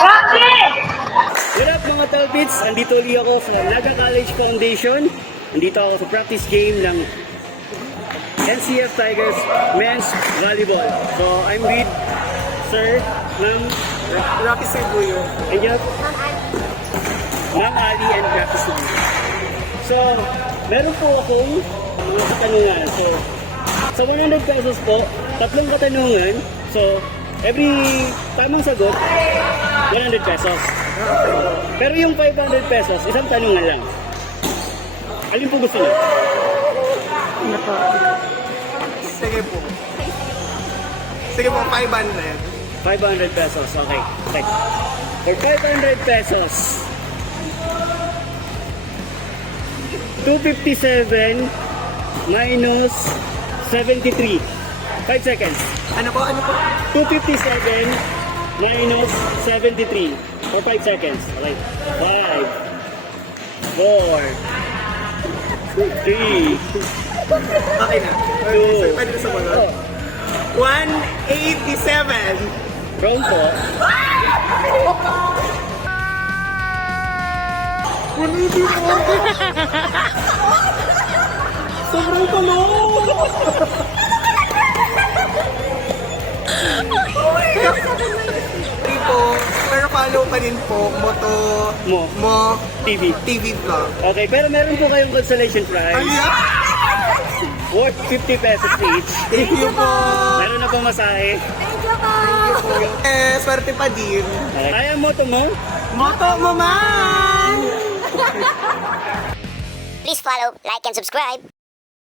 What up mga Talbits? Andito ulit ako sa Naga College Foundation. Andito ako sa practice game ng NCF Tigers Men's Volleyball. So I'm with Sir ng Rocky Cebuyo. and yun, Ma'am Ali and Rafi Subi. So, meron po akong mga katanungan. So, sa 100 pesos po, tatlong katanungan. So, every tamang sagot, 100 pesos. Pero yung 500 pesos, isang tanungan lang. Alin po gusto niyo? Sige po. Sige po, 500. 500 pesos, okay. Okay. For 500 pesos, 257 minus 73. 5 seconds. Ano po? 257 minus 73 for 5 seconds. Okay. 5, 4, 3, Okay na. Two. Pwede na sumunod. oh. 187. Wrong po. Sobrang talong! po, pero follow pa din po, Mo TV. TV vlog. Okay, pero meron po kayong consolation prize worth 50 pesos each. Thank you po! Meron na pong masahe. Swerte pa din. Okay. Kaya mo ito mo? Moto mo man! Please follow, like, and subscribe.